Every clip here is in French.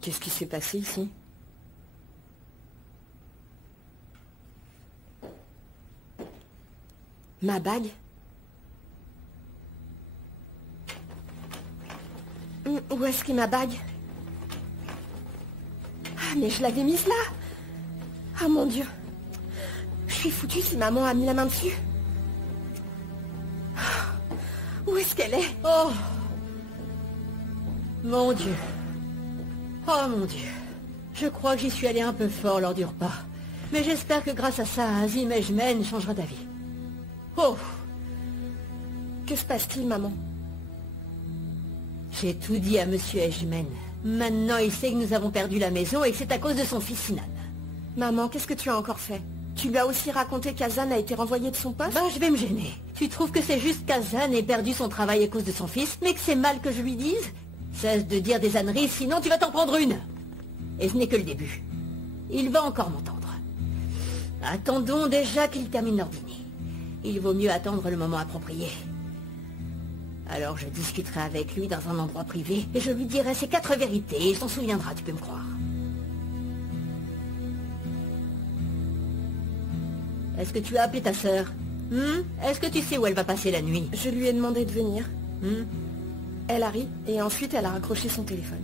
Qu'est-ce qui s'est passé ici? Ma bague? Où est-ce qu'est ma bague? Ah, mais je l'avais mise là. Ah mon Dieu. Je suis foutue si maman a mis la main dessus. Où est-ce qu'elle est? Oh mon Dieu. Oh mon Dieu. Je crois que j'y suis allée un peu fort lors du repas. Mais j'espère que grâce à ça, Azim Ejmen changera d'avis. Oh. Que se passe-t-il, maman? J'ai tout dit à Monsieur Ejmen. Maintenant, il sait que nous avons perdu la maison et que c'est à cause de son fils Sinan. Maman, qu'est-ce que tu as encore fait? Tu lui as aussi raconté qu'Azan a été renvoyé de son poste? Bah, je vais me gêner. Tu trouves que c'est juste qu'Azan ait perdu son travail à cause de son fils, mais que c'est mal que je lui dise? Cesse de dire des âneries, sinon tu vas t'en prendre une. Et ce n'est que le début. Il va encore m'entendre. Attendons déjà qu'il termine leur dîner. Il vaut mieux attendre le moment approprié. Alors je discuterai avec lui dans un endroit privé et je lui dirai ses 4 vérités et il s'en souviendra, tu peux me croire. Est-ce que tu as appelé ta sœur? Est-ce que tu sais où elle va passer la nuit? Je lui ai demandé de venir. Elle a ri et ensuite elle a raccroché son téléphone.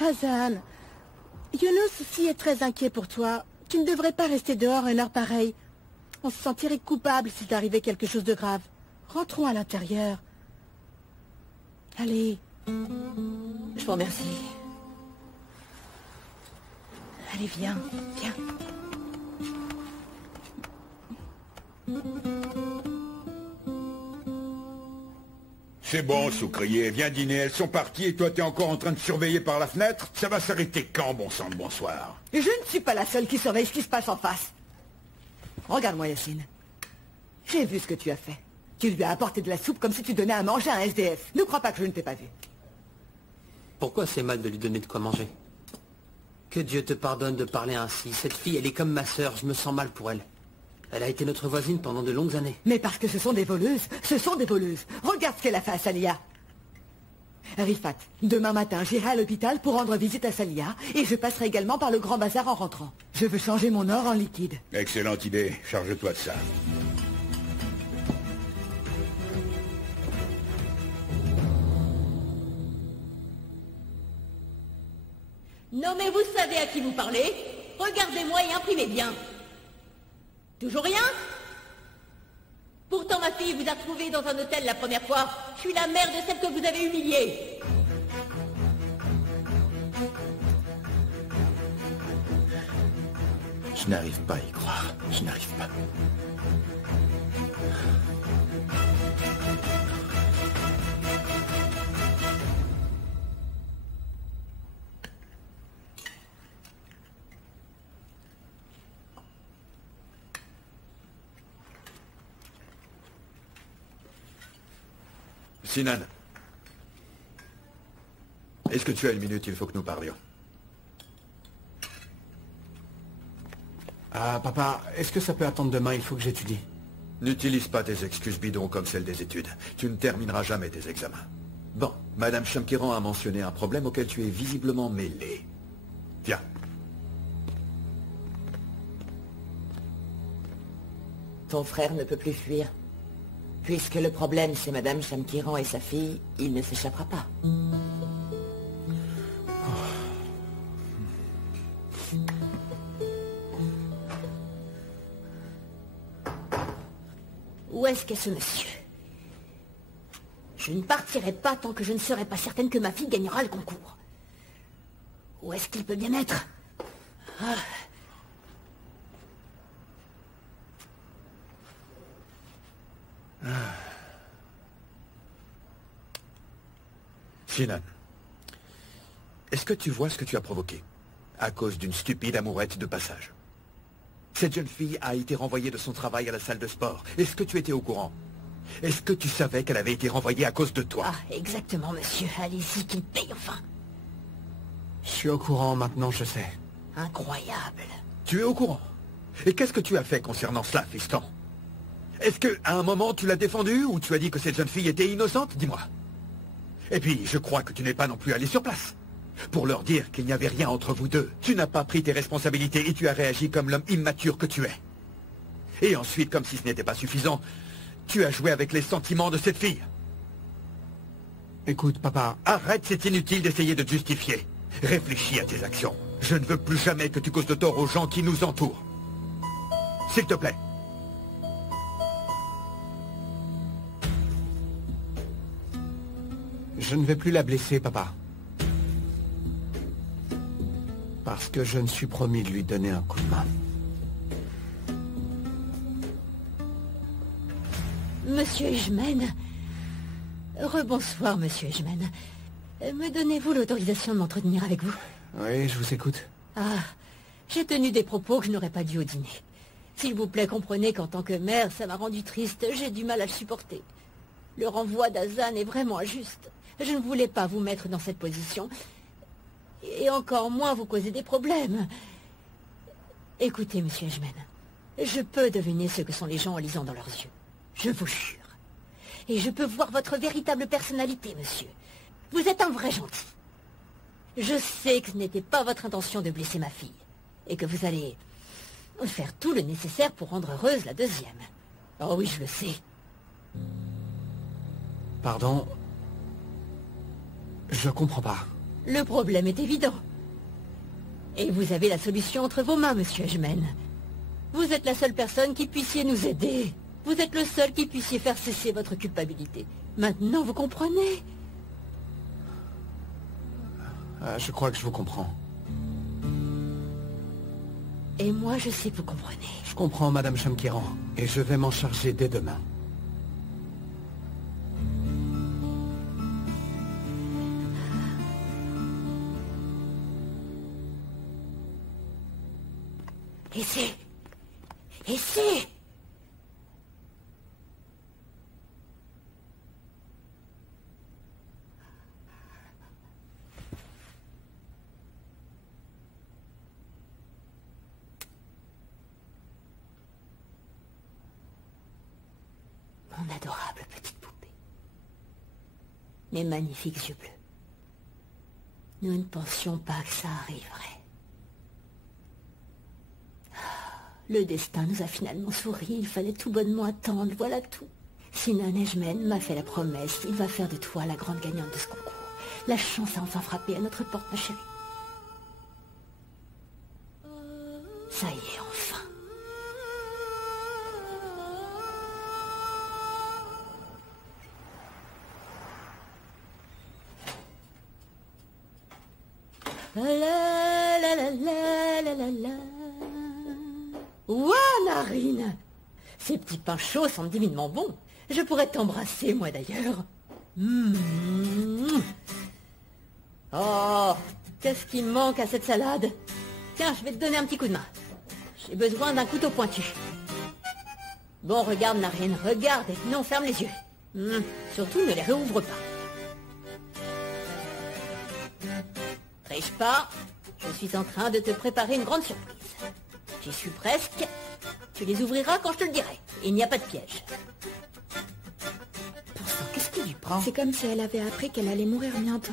Hazan, Younous aussi est très inquiet pour toi. Tu ne devrais pas rester dehors à une heure pareille. On se sentirait coupable s'il t'arrivait quelque chose de grave. Rentrons à l'intérieur. Allez. Je vous remercie. Allez, viens, viens. C'est bon, Soucrier, viens dîner. Elles sont parties et toi t'es encore en train de surveiller par la fenêtre? Ça va s'arrêter quand, bon sang de bonsoir? Je ne suis pas la seule qui surveille ce qui se passe en face. Regarde-moi, Yacine. J'ai vu ce que tu as fait. Tu lui as apporté de la soupe comme si tu donnais à manger à un SDF. Ne crois pas que je ne t'ai pas vu. Pourquoi c'est mal de lui donner de quoi manger? Que Dieu te pardonne de parler ainsi. Cette fille, elle est comme ma sœur, je me sens mal pour elle. Elle a été notre voisine pendant de longues années. Mais parce que ce sont des voleuses. Ce sont des voleuses. Regarde ce qu'elle a fait à Salia. Rifat, demain matin, j'irai à l'hôpital pour rendre visite à Salia et je passerai également par le grand bazar en rentrant. Je veux changer mon or en liquide. Excellente idée. Charge-toi de ça. Non mais vous savez à qui vous parlez. Regardez-moi et imprimez bien. Toujours rien? Pourtant ma fille vous a trouvé dans un hôtel la première fois. Je suis la mère de celle que vous avez humiliée. Je n'arrive pas à y croire. Je n'arrive pas. Sinan, est-ce que tu as une minute? Il faut que nous parlions. Ah, papa, est-ce que ça peut attendre demain? Il faut que j'étudie. N'utilise pas tes excuses bidons comme celles des études. Tu ne termineras jamais tes examens. Bon, Madame Chamkiran a mentionné un problème auquel tu es visiblement mêlé. Viens. Ton frère ne peut plus fuir. Puisque le problème, c'est Madame Chamkiran et sa fille, il ne s'échappera pas. Où est-ce qu'est ce monsieur? Je ne partirai pas tant que je ne serai pas certaine que ma fille gagnera le concours. Où est-ce qu'il peut bien être? Sinan, est-ce que tu vois ce que tu as provoqué? À cause d'une stupide amourette de passage. Cette jeune fille a été renvoyée de son travail à la salle de sport. Est-ce que tu étais au courant? Est-ce que tu savais qu'elle avait été renvoyée à cause de toi? Ah, exactement, monsieur. Allez-y, qu'il paye enfin. Je suis au courant, maintenant je sais. Incroyable. Tu es au courant? Et qu'est-ce que tu as fait concernant cela, fiston? Est-ce que, à un moment, tu l'as défendue ou tu as dit que cette jeune fille était innocente? Dis-moi. Et puis, je crois que tu n'es pas non plus allé sur place pour leur dire qu'il n'y avait rien entre vous deux. Tu n'as pas pris tes responsabilités et tu as réagi comme l'homme immature que tu es. Et ensuite, comme si ce n'était pas suffisant, tu as joué avec les sentiments de cette fille. Écoute, papa... Arrête, c'est inutile d'essayer de te justifier. Réfléchis à tes actions. Je ne veux plus jamais que tu causes de tort aux gens qui nous entourent. S'il te plaît. Je ne vais plus la blesser, papa. Parce que je me suis promis de lui donner un coup de main. Monsieur Ejmen. Rebonsoir, monsieur Ejmen. Me donnez-vous l'autorisation de m'entretenir avec vous? Oui, je vous écoute. Ah, j'ai tenu des propos que je n'aurais pas dû au dîner. S'il vous plaît, comprenez qu'en tant que mère, ça m'a rendu triste. J'ai du mal à le supporter. Le renvoi d'Azan est vraiment injuste. Je ne voulais pas vous mettre dans cette position. Et encore moins vous causer des problèmes. Écoutez, monsieur Ejmen, je peux deviner ce que sont les gens en lisant dans leurs yeux. Je vous jure. Et je peux voir votre véritable personnalité, monsieur. Vous êtes un vrai gentil. Je sais que ce n'était pas votre intention de blesser ma fille. Et que vous allez faire tout le nécessaire pour rendre heureuse la deuxième. Oh oui, je le sais. Pardon? Je comprends pas. Le problème est évident. Et vous avez la solution entre vos mains, monsieur Ejmen. Vous êtes la seule personne qui puissiez nous aider. Vous êtes le seul qui puissiez faire cesser votre culpabilité. Maintenant, vous comprenez? Je crois que je vous comprends. Et moi, je sais que vous comprenez. Je comprends, Madame Shamkiran. Et je vais m'en charger dès demain. Essayez. Mon adorable petite poupée. Mes magnifiques yeux bleus. Nous ne pensions pas que ça arriverait. Le destin nous a finalement souri, il fallait tout bonnement attendre, voilà tout. Sinan Ejmen m'a fait la promesse, il va faire de toi la grande gagnante de ce concours. La chance a enfin frappé à notre porte, ma chérie. Ça y est, enfin. La la la la la la la. Ouah, Narine! Ces petits pains chauds sont divinement bons. Je pourrais t'embrasser, moi, d'ailleurs. Oh, qu'est-ce qui me manque à cette salade? Tiens, je vais te donner un petit coup de main. J'ai besoin d'un couteau pointu. Bon, regarde, Narine, regarde, et non, ferme les yeux. Surtout, ne les réouvre pas. Triche pas, je suis en train de te préparer une grande surprise. J'y suis presque. Tu les ouvriras quand je te le dirai. Il n'y a pas de piège. Pourtant, qu'est-ce qui lui prend? C'est comme si elle avait appris qu'elle allait mourir bientôt.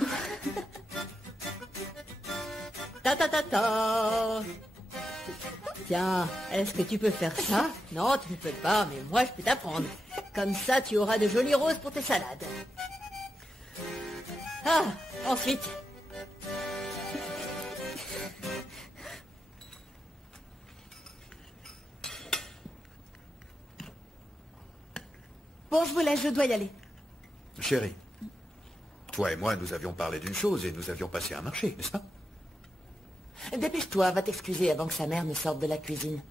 Ta ta ta ta. Tiens, est-ce que tu peux faire ça? Non, tu ne peux pas, mais moi je peux t'apprendre. Comme ça, tu auras de jolies roses pour tes salades. Ah, ensuite... Bon, je vous laisse, je dois y aller. Chérie, toi et moi, nous avions parlé d'une chose et nous avions passé un marché, n'est-ce pas? Dépêche-toi, va t'excuser avant que sa mère ne sorte de la cuisine.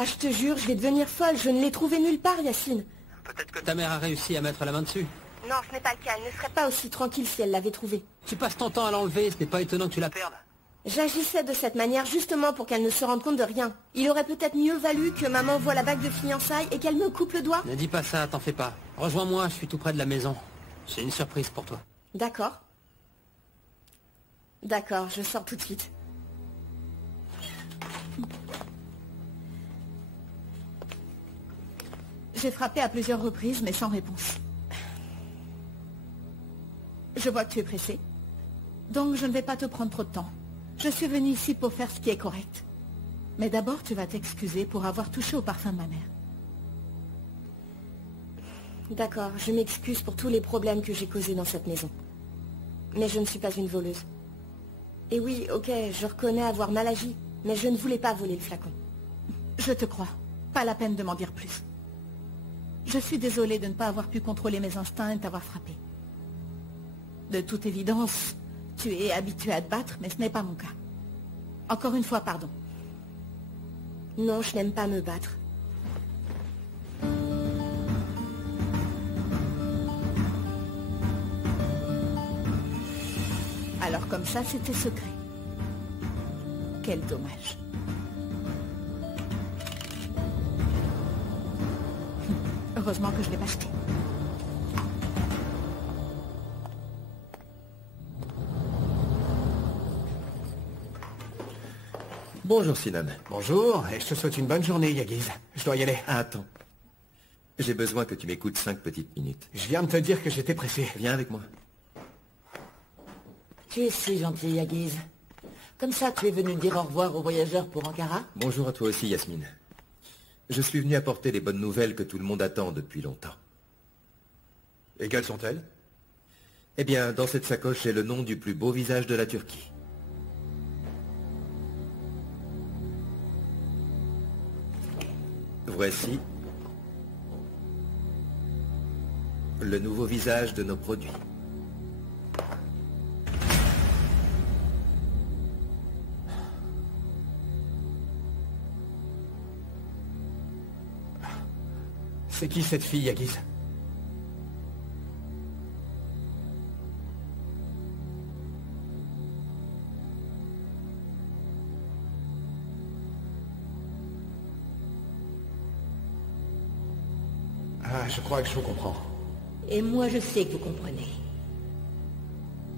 Ah, je te jure, je vais devenir folle. Je ne l'ai trouvé nulle part, Yacine. Peut-être que ta mère a réussi à mettre la main dessus. Non, ce n'est pas le cas. Elle ne serait pas aussi tranquille si elle l'avait trouvé. Tu passes ton temps à l'enlever, ce n'est pas étonnant que tu la perdes. J'agissais de cette manière justement pour qu'elle ne se rende compte de rien. Il aurait peut-être mieux valu que maman voie la bague de fiançailles et qu'elle me coupe le doigt. Ne dis pas ça, t'en fais pas. Rejoins-moi, je suis tout près de la maison. J'ai une surprise pour toi. D'accord. D'accord, je sors tout de suite. J'ai frappé à plusieurs reprises, mais sans réponse. Je vois que tu es pressé. Donc je ne vais pas te prendre trop de temps. Je suis venue ici pour faire ce qui est correct. Mais d'abord, tu vas t'excuser pour avoir touché au parfum de ma mère. D'accord, je m'excuse pour tous les problèmes que j'ai causés dans cette maison. Mais je ne suis pas une voleuse. Et oui, ok, je reconnais avoir mal agi, mais je ne voulais pas voler le flacon. Je te crois. Pas la peine de m'en dire plus. Je suis désolée de ne pas avoir pu contrôler mes instincts et t'avoir frappé. De toute évidence, tu es habitué à te battre, mais ce n'est pas mon cas. Encore une fois, pardon. Non, je n'aime pas me battre. Alors comme ça, c'était secret. Quel dommage. Heureusement que je l'ai pas acheté. Bonjour Sinan. Bonjour, et je te souhaite une bonne journée, Yagiz. Je dois y aller. Ah, attends. J'ai besoin que tu m'écoutes 5 petites minutes. Je viens de te dire que j'étais pressé. Viens avec moi. Tu es si gentil, Yagiz. Comme ça, tu es venu dire au revoir aux voyageurs pour Ankara? Bonjour à toi aussi, Yasmine. Je suis venu apporter les bonnes nouvelles que tout le monde attend depuis longtemps. Et quelles sont-elles? Eh bien, dans cette sacoche est le nom du plus beau visage de la Turquie. Voici le nouveau visage de nos produits. C'est qui cette fille, Yagiz? Ah, je crois que je vous comprends. Et moi, je sais que vous comprenez.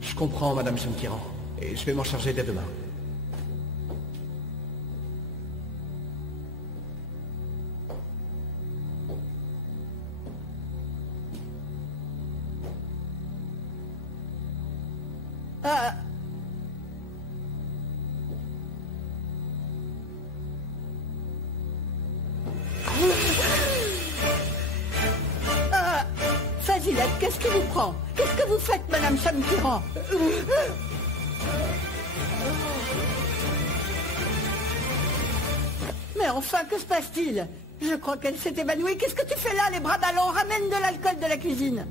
Je comprends, Madame Shamkiran, et je vais m'en charger dès demain. Fazilet, qu'est-ce qui vous prend? Qu'est-ce que vous faites, Madame Shamkiran? Mais enfin, que se passe-t-il? Je crois qu'elle s'est évanouie. Qu'est-ce que tu fais là, les bras ballants? Ramène de l'alcool de la cuisine.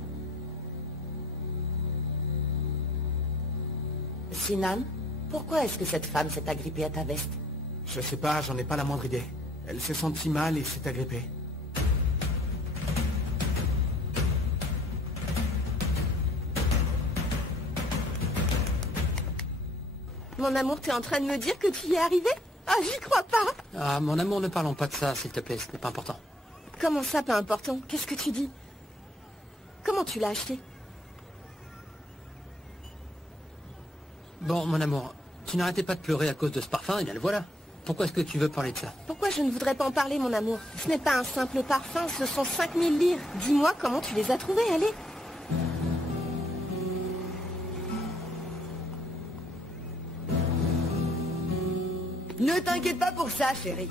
Sinan, pourquoi est-ce que cette femme s'est agrippée à ta veste? Je sais pas, j'en ai pas la moindre idée. Elle s'est sentie mal et s'est agrippée. Mon amour, t'es en train de me dire que tu y es arrivé? Ah, j'y crois pas. Ah, mon amour, ne parlons pas de ça, s'il te plaît, ce n'est pas important. Comment ça, pas important? Qu'est-ce que tu dis? Comment tu l'as acheté? Bon, mon amour, tu n'arrêtais pas de pleurer à cause de ce parfum, et bien le voilà. Pourquoi est-ce que tu veux parler de ça? Pourquoi je ne voudrais pas en parler, mon amour? Ce n'est pas un simple parfum, ce sont 5000 lires. Dis-moi comment tu les as trouvés, allez. Ne t'inquiète pas pour ça, chérie.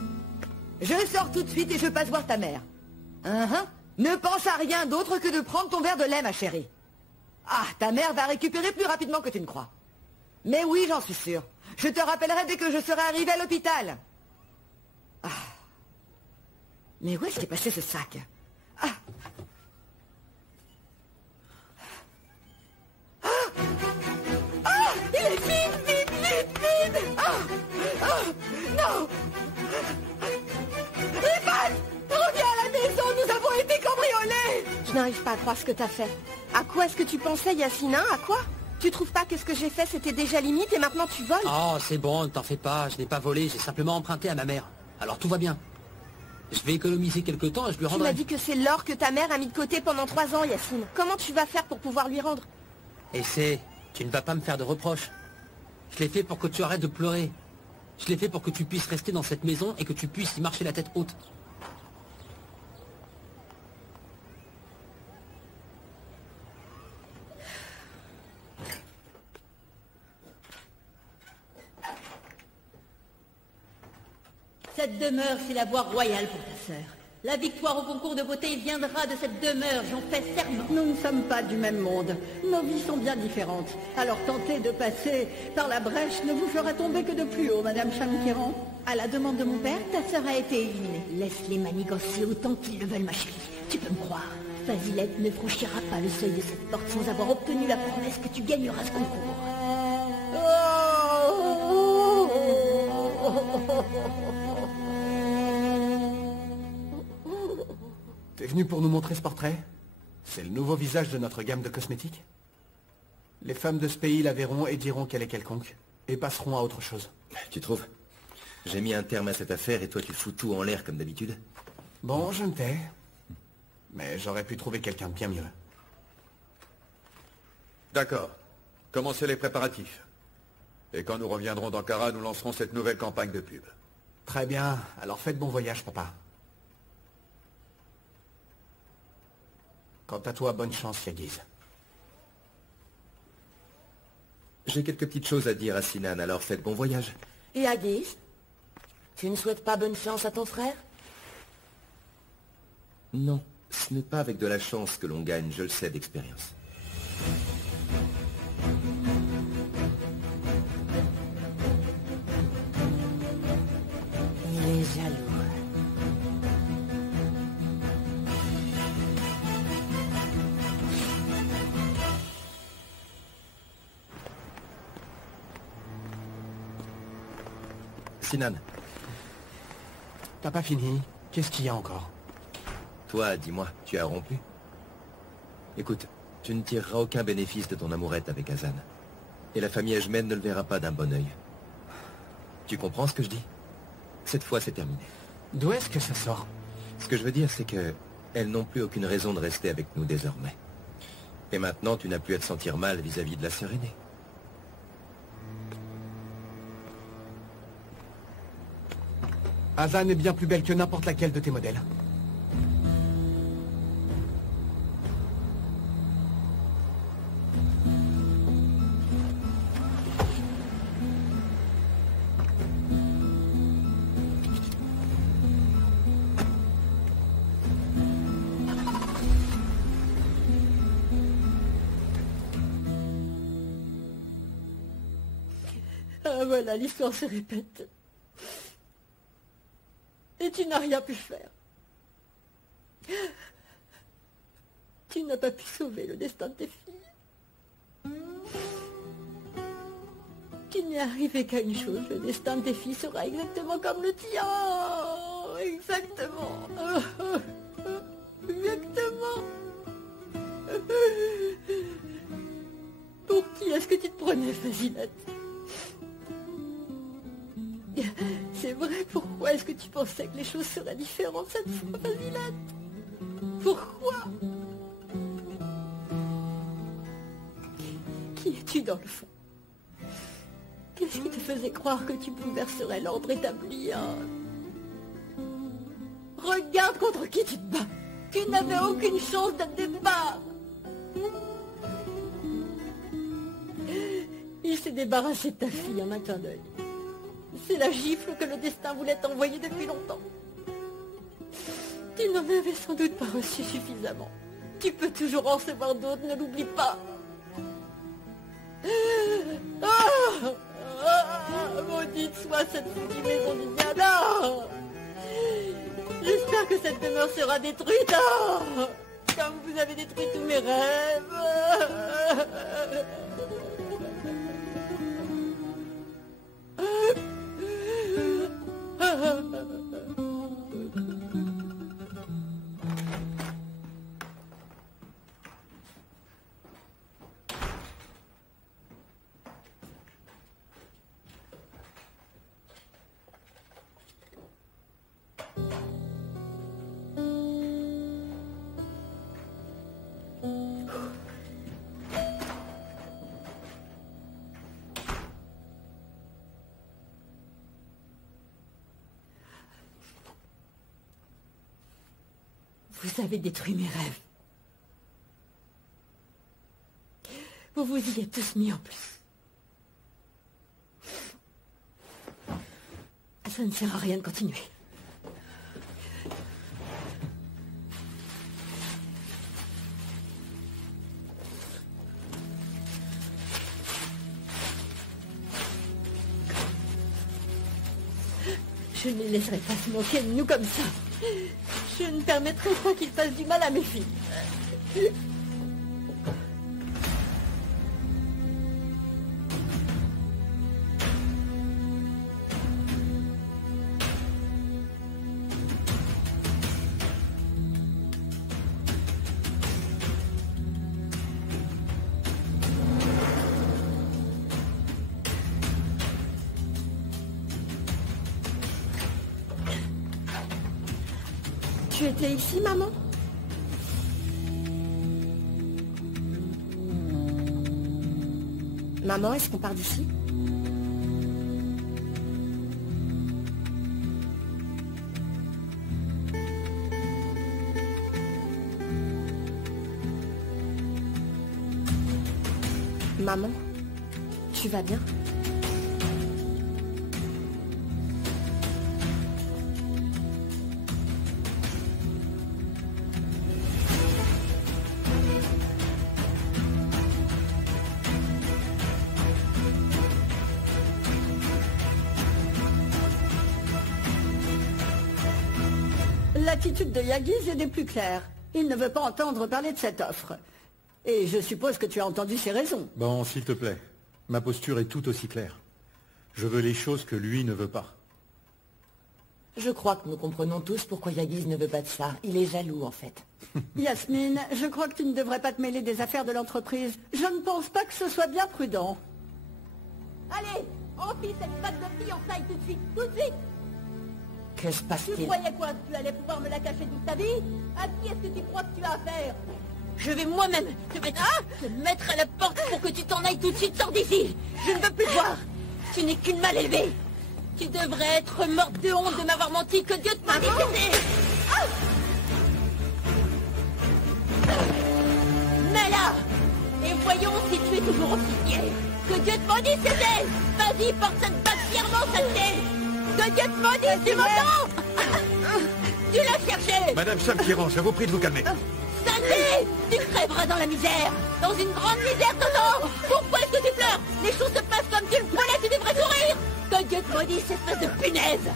Je sors tout de suite et je passe voir ta mère. Ne pense à rien d'autre que de prendre ton verre de lait, ma chérie. Ah, ta mère va récupérer plus rapidement que tu ne crois. Mais oui, j'en suis sûre. Je te rappellerai dès que je serai arrivée à l'hôpital. Ah. Mais où est-ce qu'est passé ce sac? Ah. Ah. Ah. Il est vide, vide, vide, vide. Ah. Ah. Non. Je n'arrive pas à croire ce que t'as fait. À quoi est-ce que tu pensais, Yacine, hein? À quoi? Tu trouves pas que ce que j'ai fait, c'était déjà limite et maintenant tu voles? Oh, c'est bon, ne t'en fais pas. Je n'ai pas volé, j'ai simplement emprunté à ma mère. Alors tout va bien. Je vais économiser quelque temps et je lui Tu rendrai. m'as dit que c'est l'or que ta mère a mis de côté pendant 3 ans, Yacine. Comment tu vas faire pour pouvoir lui rendre? Et tu ne vas pas me faire de reproches. Je l'ai fait pour que tu arrêtes de pleurer. Je l'ai fait pour que tu puisses rester dans cette maison et que tu puisses y marcher la tête haute. Cette demeure, c'est la voie royale pour ta sœur. La victoire au concours de beauté viendra de cette demeure, j'en fais serment. Nous ne sommes pas du même monde. Nos vies sont bien différentes. Alors tenter de passer par la brèche ne vous fera tomber que de plus haut, Madame Chamkiran. À la demande de mon père, ta sœur a été éliminée. Laisse-les manigancer autant qu'ils le veulent, ma chérie. Tu peux me croire. Fasilette ne franchira pas le seuil de cette porte sans avoir obtenu la promesse que tu gagneras ce concours. T'es venu pour nous montrer ce portrait? C'est le nouveau visage de notre gamme de cosmétiques? Les femmes de ce pays la verront et diront qu'elle est quelconque, et passeront à autre chose. Tu trouves? J'ai mis un terme à cette affaire et toi tu fous tout en l'air comme d'habitude. Bon, je me tais. Mais j'aurais pu trouver quelqu'un de bien mieux. D'accord. Commencez les préparatifs. Et quand nous reviendrons d'Ankara, nous lancerons cette nouvelle campagne de pub. Très bien. Alors faites bon voyage, papa. Quant à toi, bonne chance, Yagiz. J'ai quelques petites choses à dire à Sinan, alors faites bon voyage. Et Yagiz, tu ne souhaites pas bonne chance à ton frère? Non, ce n'est pas avec de la chance que l'on gagne, je le sais d'expérience. Il est jaloux. Sinan. T'as pas fini? Qu'est-ce qu'il y a encore? Toi, dis-moi, tu as rompu? Écoute, tu ne tireras aucun bénéfice de ton amourette avec Hazan. Et la famille Ajmen ne le verra pas d'un bon œil. Tu comprends ce que je dis? Cette fois, c'est terminé. D'où est-ce que ça sort? Ce que je veux dire, c'est que elles n'ont plus aucune raison de rester avec nous désormais. Et maintenant, tu n'as plus à te sentir mal vis-à-vis de la sœur aînée. Hazan est bien plus belle que n'importe laquelle de tes modèles. Ah voilà, l'histoire se répète. Et tu n'as rien pu faire. Tu n'as pas pu sauver le destin de tes filles. Tu n'es arrivé qu'à une chose, le destin de tes filles sera exactement comme le tien. Exactement. Exactement. Pour qui est-ce que tu te prenais, Fasilette? C'est vrai, pourquoi est-ce que tu pensais que les choses seraient différentes cette fois, Fasilette? Pourquoi? Qui es-tu dans le fond? Qu'est-ce qui te faisait croire que tu bouleverserais l'ordre établi, hein? Regarde contre qui tu te bats. Tu n'avais aucune chance dès le départ. Il s'est débarrassé de ta fille en un clin d'œil. C'est la gifle que le destin voulait t'envoyer depuis longtemps. Tu n'en avais sans doute pas reçu suffisamment. Tu peux toujours en recevoir d'autres, ne l'oublie pas. Maudite soit cette foutue maison du diable. J'espère que cette demeure sera détruite. Comme vous avez détruit tous mes rêves. Vous avez détruit mes rêves. Vous vous y êtes tous mis en plus. Ça ne sert à rien de continuer. Je ne les laisserai pas se moquer de nous comme ça. Je ne permettrai pas qu'ils fassent du mal à mes filles. Tu étais ici, maman? Maman, est-ce qu'on part d'ici? Maman, tu vas bien? L'attitude de Yagiz est des plus claires. Il ne veut pas entendre parler de cette offre. Et je suppose que tu as entendu ses raisons. Bon, s'il te plaît. Ma posture est tout aussi claire. Je veux les choses que lui ne veut pas. Je crois que nous comprenons tous pourquoi Yagiz ne veut pas de ça. Il est jaloux, en fait. Yasmine, je crois que tu ne devrais pas te mêler des affaires de l'entreprise. Je ne pense pas que ce soit bien prudent. Allez, enfile cette patte de fille en taille tout de suite, tout de suite. Que se Tu passe-t-il? croyais quoi, que tu allais pouvoir me la cacher toute ta vie? À qui est-ce que tu crois que tu as affaire? Je vais moi-même te mettre à la porte pour que tu t'en ailles tout de suite, sors d'ici. Je ne veux plus te voir. Tu n'es qu'une mal élevée. Tu devrais être morte de honte de m'avoir menti, que Dieu te maudisse. Mais là, et voyons si tu es toujours aussi fier. Que Dieu te maudisse, Cécile. Vas-y, porte cette bague fièrement, saleté. Que Dieu te maudisse, tu m'entends? Tu l'as cherché. Madame Cham-Kiran, je vous prie de vous calmer. Saleté! Tu crèveras dans la misère. Dans une grande misère, Toto. Pourquoi est-ce que tu pleures? Les choses se passent comme tu le voulais, tu devrais sourire. Que Dieu te maudisse, espèce de punaise.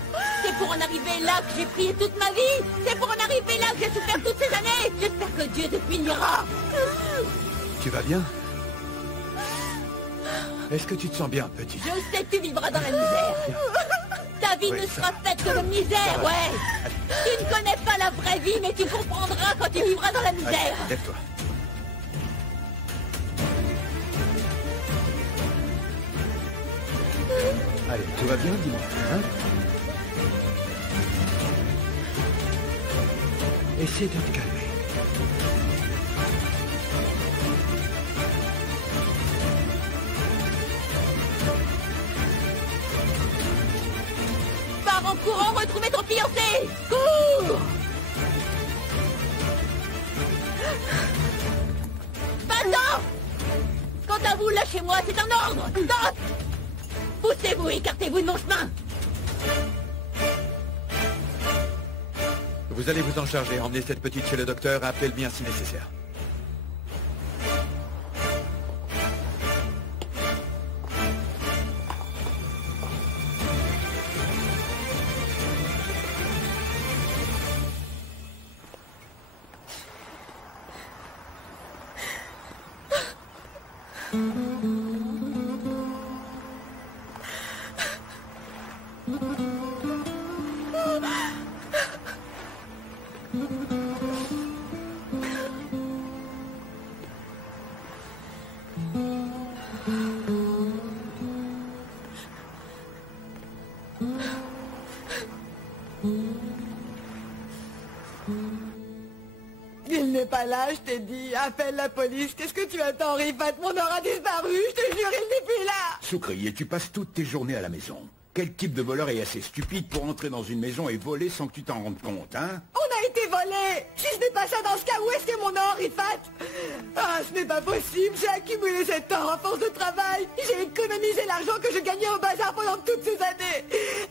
C'est pour en arriver là que j'ai prié toute ma vie. C'est pour en arriver là que j'ai souffert toutes ces années. J'espère que Dieu te punira. Tu vas bien? Est-ce que tu te sens bien, petit? Je sais que tu vivras dans la misère. Ta vie ne sera faite que de misère, ouais. Tu ne connais pas la vraie vie, mais tu comprendras quand tu vivras dans la misère. Allez, lève-toi. Allez, tout va bien, dis-moi, hein? Essaie de te calmer. Pars en courant retrouver ton fiancé. Cours! Pas-temps! Quant à vous, lâchez-moi, c'est un ordre. Stop! Poussez-vous, écartez-vous de mon chemin. Vous allez vous en charger, emmenez cette petite chez le docteur, appelez le mien si nécessaire. Il n'est pas là, je t'ai dit. Appelle la police. Qu'est-ce que tu attends, Rifat? Mon or a disparu, je te jure, il n'est plus là. Soukriye, tu passes toutes tes journées à la maison. Quel type de voleur est assez stupide pour entrer dans une maison et voler sans que tu t'en rendes compte, hein? On a été volés. volé. Si ce n'est pas ça dans ce cas, où est-ce que mon or, Rifat? Ah, ce n'est pas possible. J'ai accumulé cet or à force de travail. J'ai économisé l'argent que je gagnais au bazar pendant toutes ces années.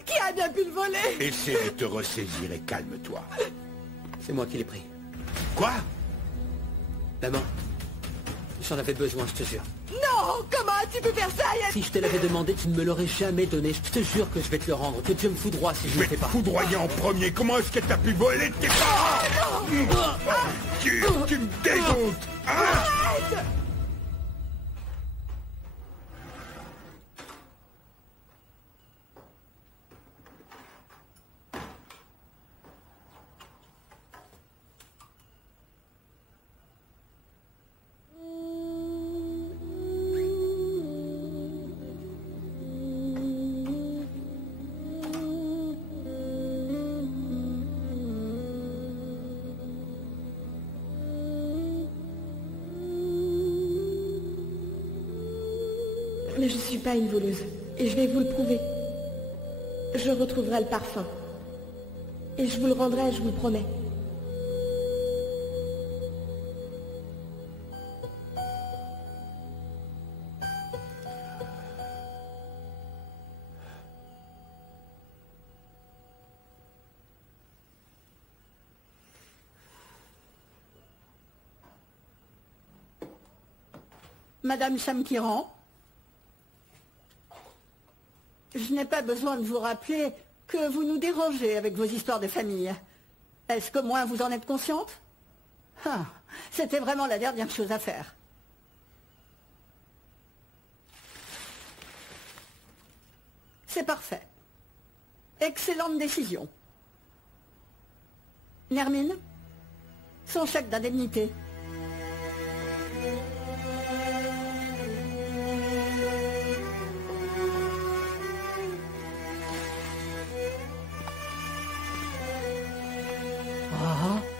Qui a bien pu le voler? Essaie de te ressaisir et calme-toi. C'est moi qui l'ai pris. Quoi? Maman, j'en avais besoin, je te jure. Non, comment tu peux faire ça? Si je te l'avais demandé, tu ne me l'aurais jamais donné. Je te jure que je vais te le rendre, que Dieu me foudroie si je ne le fais pas. Foudroyer en premier, comment est-ce que t'as pu voler tes parents? Tu me dégoûtes. Arrête! Mais je suis pas une voleuse. Et je vais vous le prouver. Je retrouverai le parfum. Et je vous le rendrai, je vous le promets. Madame Chamkiran, je n'ai pas besoin de vous rappeler que vous nous dérangez avec vos histoires de famille. Est-ce qu'au moins vous en êtes consciente? Ah, c'était vraiment la dernière chose à faire. C'est parfait. Excellente décision. Nermine, son chèque d'indemnité.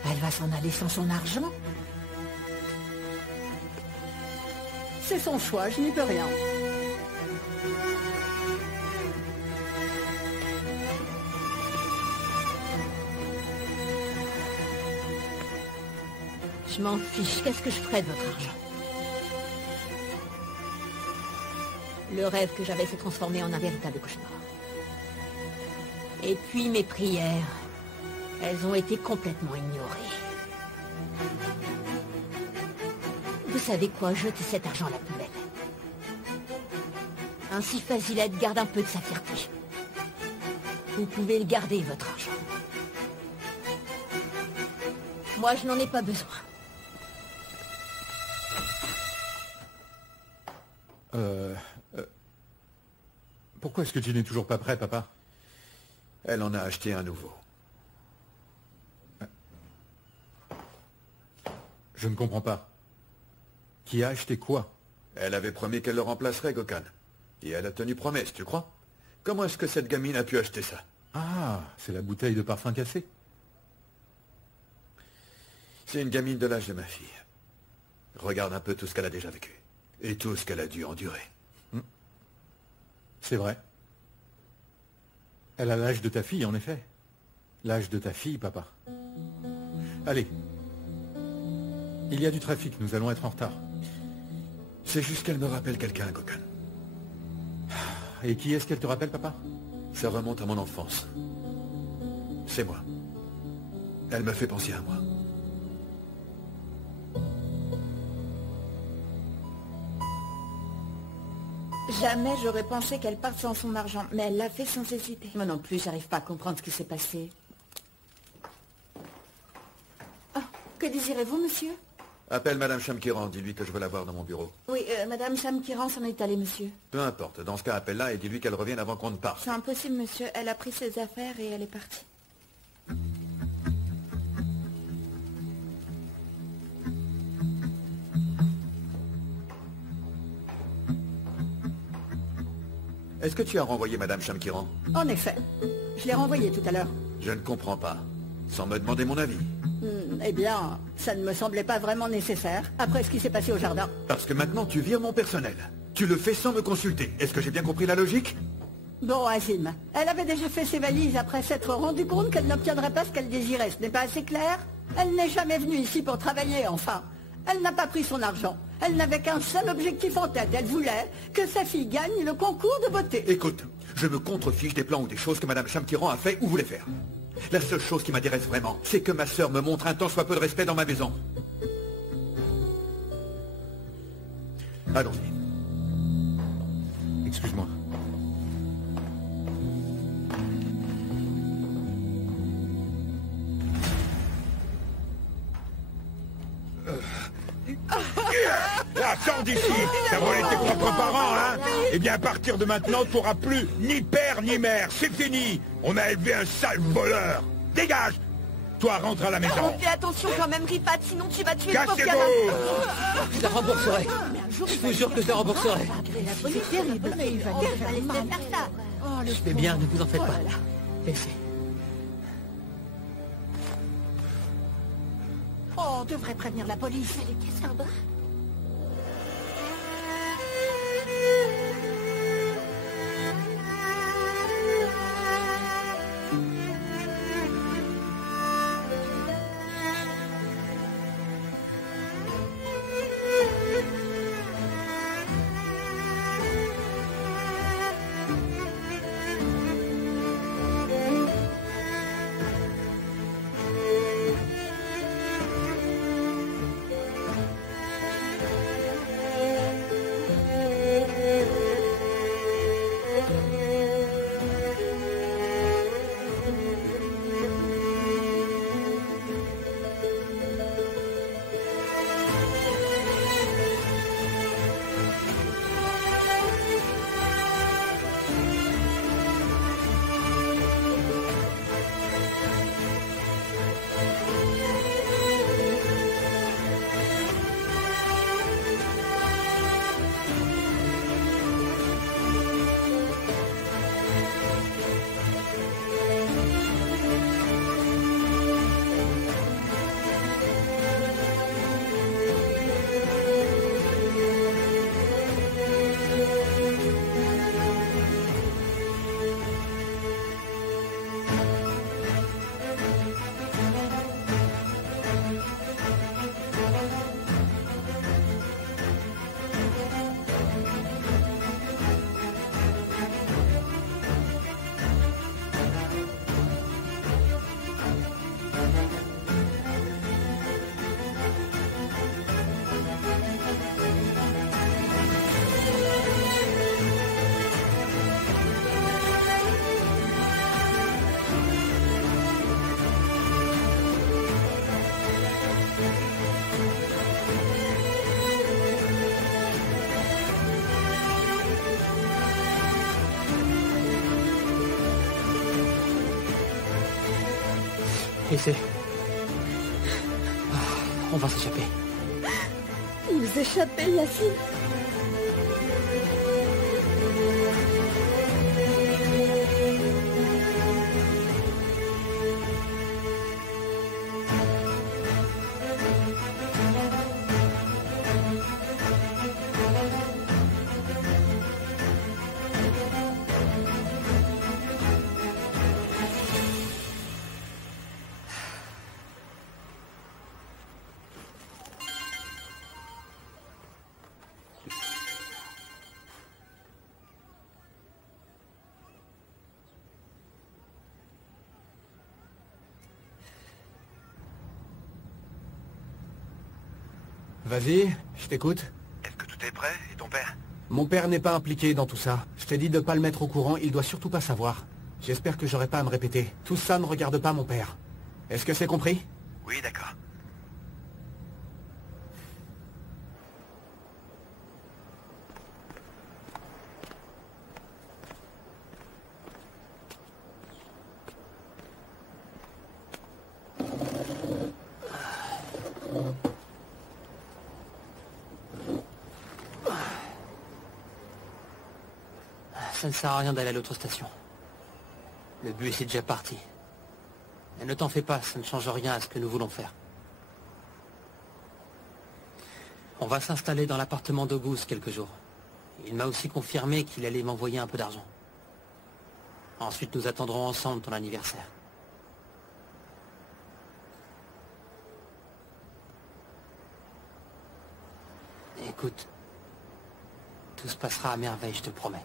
Elle va s'en aller sans son argent. C'est son choix, je n'y peux rien. Je m'en fiche, qu'est-ce que je ferais de votre argent? Le rêve que j'avais s'est transformé en un véritable cauchemar. Et puis mes prières, elles ont été complètement ignorées. Vous savez quoi? Jetez cet argent à la poubelle. Ainsi Fazilette garde un peu de sa fierté. Vous pouvez le garder, votre argent. Moi, je n'en ai pas besoin. Pourquoi est-ce que tu n'es toujours pas prêt, papa? Elle en a acheté un nouveau. Je ne comprends pas. Qui a acheté quoi? Elle avait promis qu'elle le remplacerait, Gokhan. Et elle a tenu promesse, tu crois? Comment est-ce que cette gamine a pu acheter ça? Ah, c'est la bouteille de parfum cassée. C'est une gamine de l'âge de ma fille. Regarde un peu tout ce qu'elle a déjà vécu. Et tout ce qu'elle a dû endurer. C'est vrai. Elle a l'âge de ta fille, en effet. L'âge de ta fille, papa. Allez. Il y a du trafic, nous allons être en retard. C'est juste qu'elle me rappelle quelqu'un, Gokhan. Et qui est-ce qu'elle te rappelle, papa? Ça remonte à mon enfance. C'est moi. Elle me fait penser à moi. Jamais j'aurais pensé qu'elle parte sans son argent, mais elle l'a fait sans hésiter. Moi non plus, j'arrive pas à comprendre ce qui s'est passé. Oh, que désirez-vous, monsieur? Appelle Madame Chamkiran, dis-lui que je veux la voir dans mon bureau. Oui, Madame Chamkiran s'en est allée, monsieur. Peu importe, dans ce cas, appelle-la et dis-lui qu'elle revienne avant qu'on ne parte. C'est impossible, monsieur. Elle a pris ses affaires et elle est partie. Est-ce que tu as renvoyé Madame Chamkiran? En effet. Je l'ai renvoyée tout à l'heure. Je ne comprends pas. Sans me demander mon avis. Eh bien, ça ne me semblait pas vraiment nécessaire, après ce qui s'est passé au jardin. Parce que maintenant, tu vires mon personnel. Tu le fais sans me consulter. Est-ce que j'ai bien compris la logique? Bon, Azim, elle avait déjà fait ses valises après s'être rendue compte qu'elle n'obtiendrait pas ce qu'elle désirait. Ce n'est pas assez clair? Elle n'est jamais venue ici pour travailler, enfin. Elle n'a pas pris son argent. Elle n'avait qu'un seul objectif en tête. Elle voulait que sa fille gagne le concours de beauté. Écoute, je me contrefiche des plans ou des choses que Madame Chamkiran a fait ou voulait faire. La seule chose qui m'intéresse vraiment, c'est que ma sœur me montre un tant soit peu de respect dans ma maison. Allons-y. Excuse-moi. Là, sors d'ici. T'as volé tes propres parents, hein? Eh bien, à partir de maintenant, tu n'auras plus ni père ni mère. C'est fini. On a élevé un sale voleur. Dégage. Toi, rentre à la maison. Fais attention quand même, Rifat, sinon tu vas tuer le pauvre gamin. Cassez-vous. Je la rembourserai. Je vous jure que je la rembourserai. C'est terrible. Il va faire mal. Je vais bien, ne vous en faites pas. Laissez. Oh, on devrait prévenir la police. Elle lui casse un bras. Laissez. On va s'échapper. Nous échapper, Yacine. Vas-y, je t'écoute. Est-ce que tout est prêt? Et ton père? Mon père n'est pas impliqué dans tout ça. Je t'ai dit de pas le mettre au courant, il doit surtout pas savoir. J'espère que j'aurai pas à me répéter. Tout ça ne regarde pas mon père. Est-ce que c'est compris? Oui, d'accord. Ça ne sert à rien d'aller à l'autre station. Le bus est déjà parti. Et ne t'en fais pas, ça ne change rien à ce que nous voulons faire. On va s'installer dans l'appartement d'Auguste quelques jours. Il m'a aussi confirmé qu'il allait m'envoyer un peu d'argent. Ensuite, nous attendrons ensemble ton anniversaire. Écoute, tout se passera à merveille, je te promets.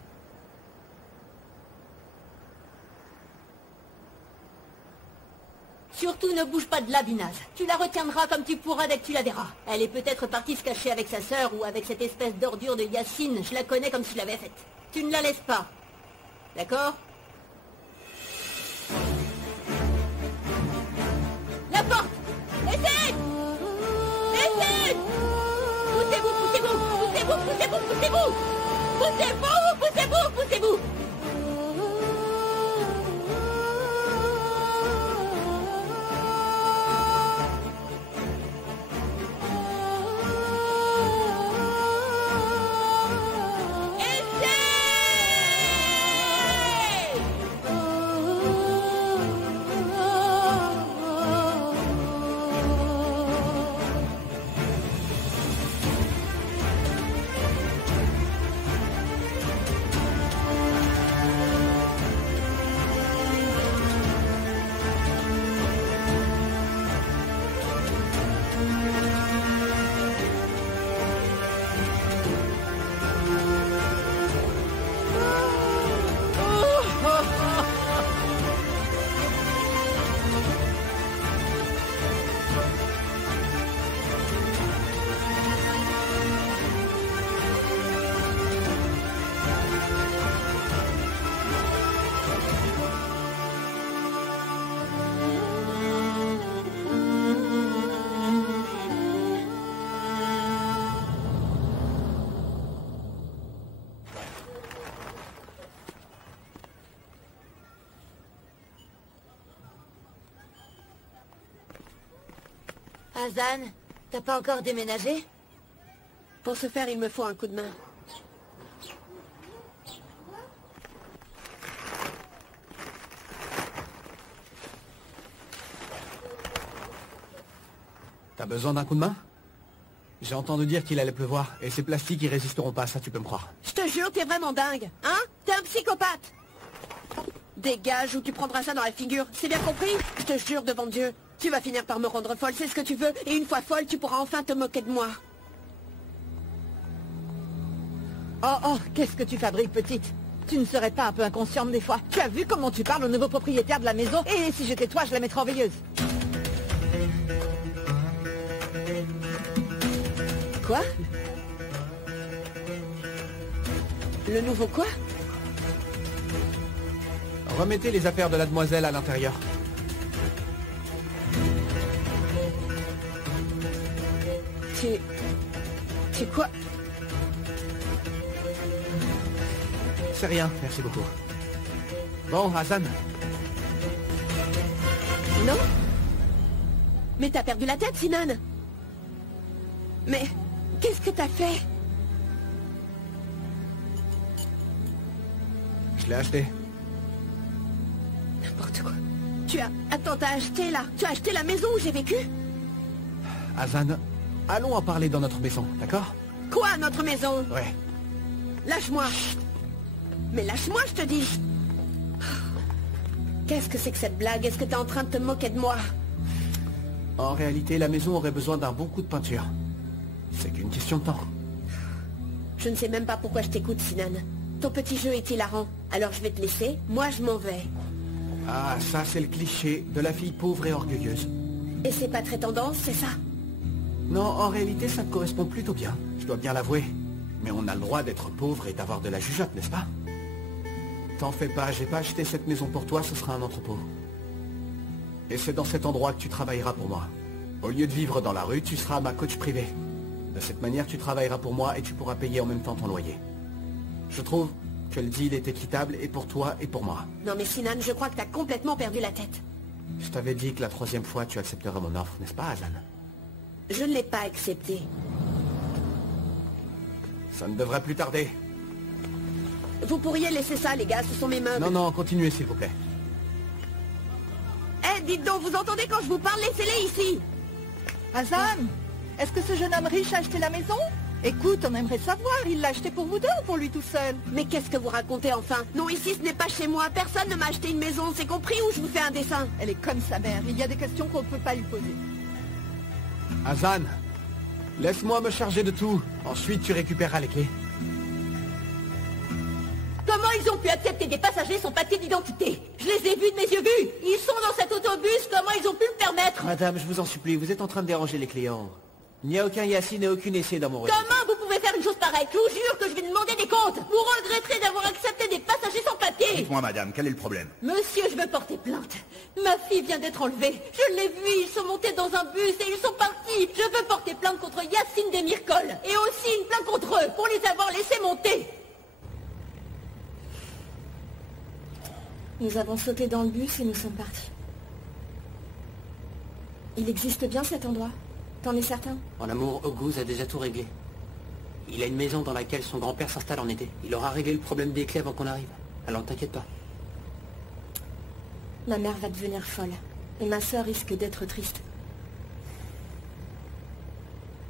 Surtout ne bouge pas de là, Binaz. Tu la retiendras comme tu pourras dès que tu la verras. Elle est peut-être partie se cacher avec sa sœur ou avec cette espèce d'ordure de Yacine. Je la connais comme si je l'avais faite. Tu ne la laisses pas. D'accord? La porte! Essayez! Essayez! Poussez-vous, poussez-vous! Poussez-vous, poussez-vous, poussez-vous! Poussez-vous, poussez-vous, poussez-vous! Hazan, t'as pas encore déménagé? Pour ce faire, il me faut un coup de main. T'as besoin d'un coup de main? J'ai entendu dire qu'il allait pleuvoir, et ces plastiques ils résisteront pas, ça tu peux me croire. Je te jure, t'es vraiment dingue, hein? T'es un psychopathe! Dégage ou tu prendras ça dans la figure, c'est bien compris? Je te jure devant Dieu, tu vas finir par me rendre folle, c'est ce que tu veux, et une fois folle, tu pourras enfin te moquer de moi. Oh, qu'est-ce que tu fabriques, petite? Tu ne serais pas un peu inconsciente des fois? Tu as vu comment tu parles au nouveau propriétaire de la maison? Et si j'étais toi, je la mettrais en veilleuse. Quoi? Le nouveau quoi? Remettez les affaires de la demoiselle à l'intérieur. Tu quoi? C'est rien, merci beaucoup. Bon, Hazan. Non? Mais t'as perdu la tête, Sinan. Mais qu'est-ce que t'as fait? Je l'ai acheté. N'importe quoi. Attends, t'as acheté là? Tu as acheté la maison où j'ai vécu? Hazan, allons en parler dans notre maison, d'accord? Quoi, notre maison? Ouais. Lâche-moi. Mais lâche-moi, je te dis. Qu'est-ce que c'est que cette blague? Est-ce que t'es en train de te moquer de moi? En réalité, la maison aurait besoin d'un bon coup de peinture. C'est qu'une question de temps. Je ne sais même pas pourquoi je t'écoute, Sinan. Ton petit jeu est hilarant. Alors je vais te laisser. Moi, je m'en vais. Ah, ça, c'est le cliché de la fille pauvre et orgueilleuse. Et c'est pas très tendance, c'est ça? Non, en réalité, ça te correspond plutôt bien. Je dois bien l'avouer. Mais on a le droit d'être pauvre et d'avoir de la jugeote, n'est-ce pas? T'en fais pas, j'ai pas acheté cette maison pour toi, ce sera un entrepôt. Et c'est dans cet endroit que tu travailleras pour moi. Au lieu de vivre dans la rue, tu seras ma coach privée. De cette manière, tu travailleras pour moi et tu pourras payer en même temps ton loyer. Je trouve que le deal est équitable et pour toi et pour moi. Non mais Sinan, je crois que t'as complètement perdu la tête. Je t'avais dit que la troisième fois, tu accepterais mon offre, n'est-ce pas, Hazan? Je ne l'ai pas accepté. Ça ne devrait plus tarder. Vous pourriez laisser ça, les gars, ce sont mes meubles. Non, non, continuez, s'il vous plaît. Eh, dites donc, vous entendez quand je vous parle? Laissez-les ici. Hazan, est-ce que ce jeune homme riche a acheté la maison? Écoute, on aimerait savoir, il l'a acheté pour vous deux ou pour lui tout seul? Mais qu'est-ce que vous racontez enfin? Non, ici ce n'est pas chez moi, personne ne m'a acheté une maison, c'est compris ou je vous fais un dessin? Elle est comme sa mère, il y a des questions qu'on ne peut pas lui poser. Hazan, Laisse-moi me charger de tout. Ensuite, tu récupéreras les clés. Comment ils ont pu accepter des passagers sans papier d'identité? Je les ai vus de mes yeux vus. Ils sont dans cet autobus, comment ils ont pu le permettre? Madame, je vous en supplie, vous êtes en train de déranger les clients. Il n'y a aucun Yacine et aucun essai dans mon registre. Comment vous pouvez faire une chose pareille? Je vous jure que je vais demander des comptes. Vous regretterez d'avoir accepté des passagers sans papier. Dites-moi, madame, quel est le problème? Monsieur, je veux porter plainte. Ma fille vient d'être enlevée. Je l'ai vue, ils sont montés dans un bus et ils sont partis. Je veux porter plainte contre Yacine Demirkol. Et aussi une plainte contre eux pour les avoir laissés monter. Nous avons sauté dans le bus et nous sommes partis. Il existe bien cet endroit? T'en es certain? En amour, Oguz a déjà tout réglé. Il a une maison dans laquelle son grand-père s'installe en été. Il aura réglé le problème des clés avant qu'on arrive. Alors ne t'inquiète pas. Ma mère va devenir folle. Et ma sœur risque d'être triste.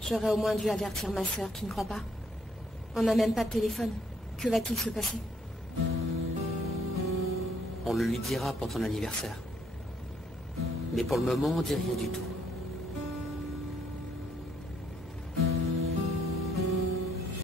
J'aurais au moins dû avertir ma sœur, tu ne crois pas? On n'a même pas de téléphone. Que va-t-il se passer? On le lui dira pour ton anniversaire. Mais pour le moment, on dit rien du tout.